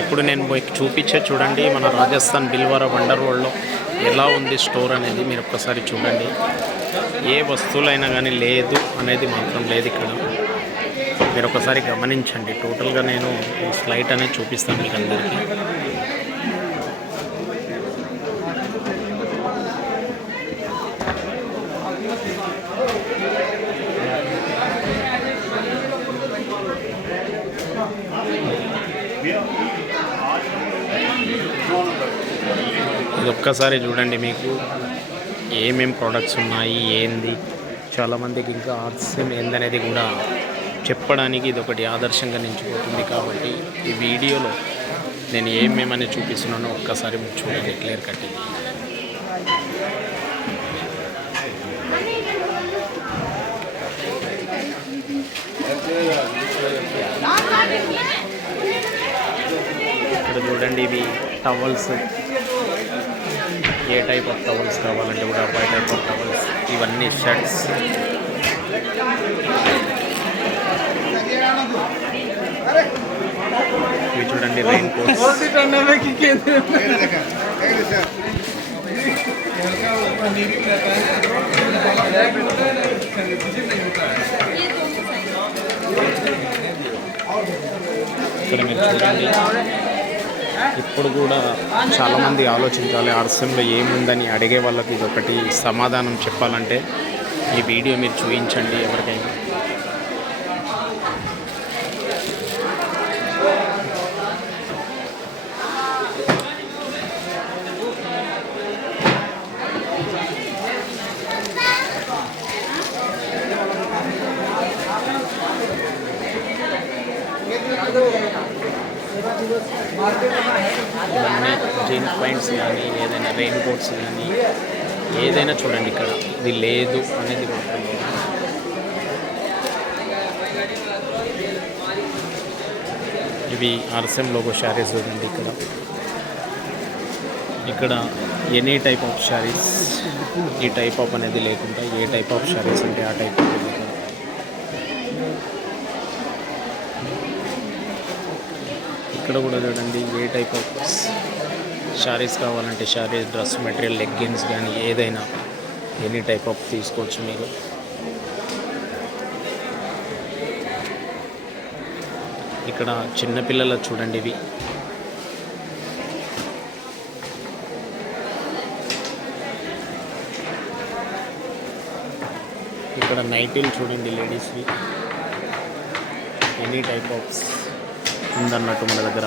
ఇప్పుడు నేను మీకు చూపించే చూడండి మన రాజస్థాన్ బిల్వారా వండర్ వరల్డ్లో ఎలా ఉంది స్టోర్ అనేది మీరు ఒక్కసారి చూడండి. ఏ వస్తువులైనా కానీ లేదు అనేది మాత్రం లేదు ఇక్కడ. మీరు ఒకసారి గమనించండి. టోటల్గా నేను ఈ స్లైడ్ అనేది చూపిస్తాను మీకు అందరికీ. ఇది ఒక్కసారి చూడండి, మీకు ఏమేం ప్రోడక్ట్స్ ఉన్నాయి ఏంది. చాలామందికి ఇంకా ఆర్సిఎం ఏందనేది కూడా చెప్పడానికి ఇది ఒకటి ఆదర్శంగా నిలిచిపోతుంది. కాబట్టి ఈ వీడియోలో నేను ఏమేమని చూపిస్తున్నానో ఒక్కసారి చూడండి, క్లియర్ కట్. ఇక్కడ చూడండి, ఇవి towels. A type of towels కావాలంటే కూడా ఆ టైప్ ఆఫ్ టవల్స్. ఇవన్నీ షర్ట్స్. ఇవి చూడండి రెయిన్ కోట్స్. ఇక్కడ మీరు చూడండి, ఇప్పుడు కూడా చాలామంది ఆలోచించాలి ఆర్సిఎంలో ఏముందని అడిగే వాళ్ళకి ఇది ఒకటి సమాధానం చెప్పాలంటే ఈ వీడియో మీరు చూపించండి ఎవరికైనా. ఇవన్నీ జీన్ పాయింట్స్ కానీ ఏదైనా రెయిన్ కోట్స్ కానీ ఏదైనా చూడండి, ఇక్కడ ఇది లేదు అనేది మాత్రం. ఇవి ఆర్సిఎం లోగో శారీస్ చూడండి. ఇక్కడ ఎనీ టైప్ ఆఫ్ శారీస్. ఈ టైప్ ఆఫ్ అనేది లేకుండా ఏ టైప్ ఆఫ్ శారీస్ అంటే ఆ టైప్ ఆఫ్. ఇక్కడ కూడా చూడండి, ఏ టైప్ ఆఫ్ శారీస్ కావాలంటే శారీస్, డ్రెస్ మెటీరియల్, లెగ్గిన్స్ కానీ ఏదైనా ఎనీ టైప్ ఆఫ్ తీసుకోవచ్చు మీరు. ఇక్కడ చిన్నపిల్లల చూడండి, ఇవి ఇక్కడ నైటీలు చూడండి లేడీస్వి. ఎనీ టైప్ ఆఫ్ ఉందన్నట్టు మన దగ్గర.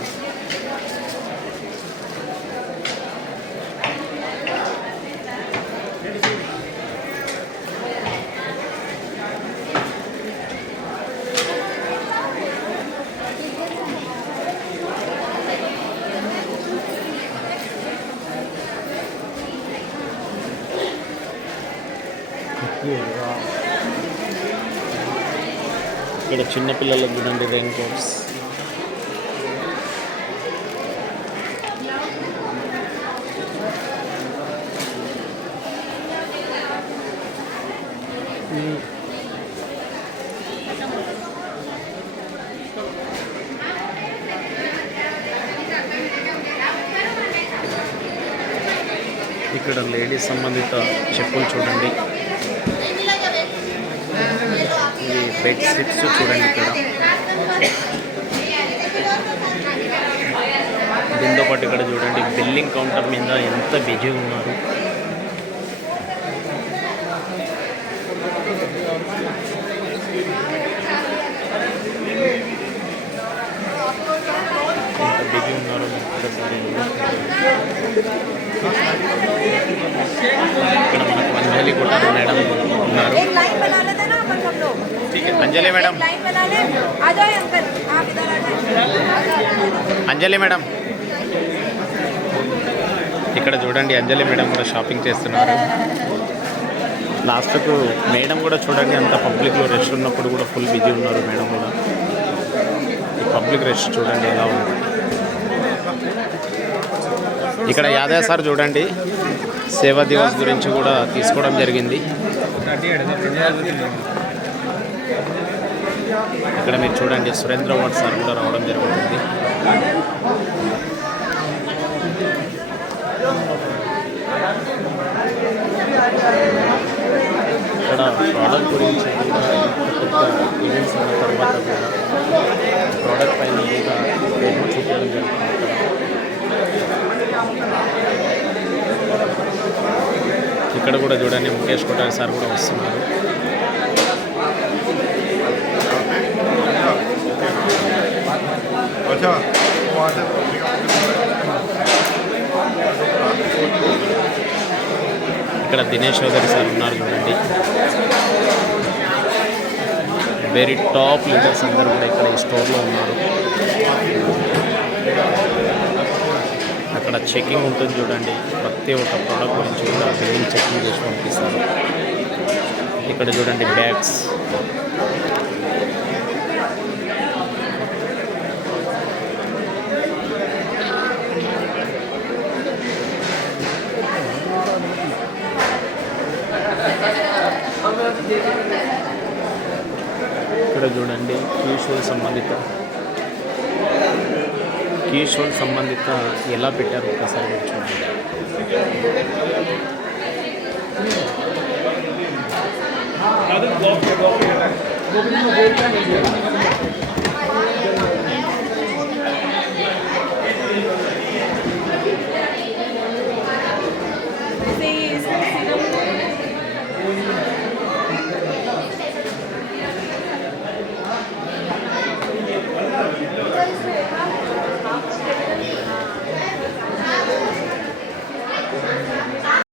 ఇక్కడ చిన్నపిల్లలకు చూడండి రెయిన్ కోట్స్. ఇక్కడ లేడీస్ సంబంధిత చెప్పులు చూడండి. ఈ బెడ్ షీట్స్ చూడండి. ఇక్కడ దీంతో పాటు ఇక్కడ చూడండి, బిల్లింగ్ కౌంటర్ మీద ఎంత బిజీ ఉన్నారు. ఎంత బిజీ ఉన్నారో ఒక్కసారి. ఇక్కడ మనకు అంజలి కూడా మేడం ఉన్నారు. అంజలి మేడం, అంజలి మేడం ఇక్కడ చూడండి, అంజలి మేడం కూడా షాపింగ్ చేస్తున్నారు. లాస్ట్కు మేడం కూడా చూడండి, అంత పబ్లిక్లో రష్ ఉన్నప్పుడు కూడా ఫుల్ బిజీ ఉన్నారు మేడం కూడా. ఈ పబ్లిక్ రష్ చూడండి ఎలా ఉంది. ఇక్కడ యాదవ్ సార్ చూడండి, సేవా దివస్ గురించి కూడా తీసుకోవడం జరిగింది. ఇక్కడ మీరు చూడండి, సురేంద్ర వాడ్ సార్ కూడా రావడం జరుగుతుంది. ప్రోడక్ట్ గురించి కూడా ఇంత పెద్ద ఈవెంట్స్ ఉన్న తర్వాత కూడా ప్రోడక్ట్ పైన కూడా ప్రేమ చూపించడం జరుగుతుంది ఇక్కడ కూడా చూడండి ముఖేష్ కొఠారి సార్ కూడా వస్తున్నారు. ఇక్కడ దినేష్ చౌదరి సార్ ఉన్నారు చూడండి. వెరీ టాప్ లీడర్స్ అందరూ కూడా ఇక్కడ ఈ స్టోర్లో ఉన్నారు. అక్కడ చెకింగ్ ఉంటుంది చూడండి, ప్రతి ఒక్క ప్రోడక్ట్ గురించి కూడా బిల్లింగ్ చెకింగ్ చేసి పంపిస్తారు. ఇక్కడ చూడండి బ్యాగ్స్, ఇక్కడ చూడండి కీషోల్ సంబంధిత ఎలా పెట్టారు ఒకసారి మీరు చూడండి.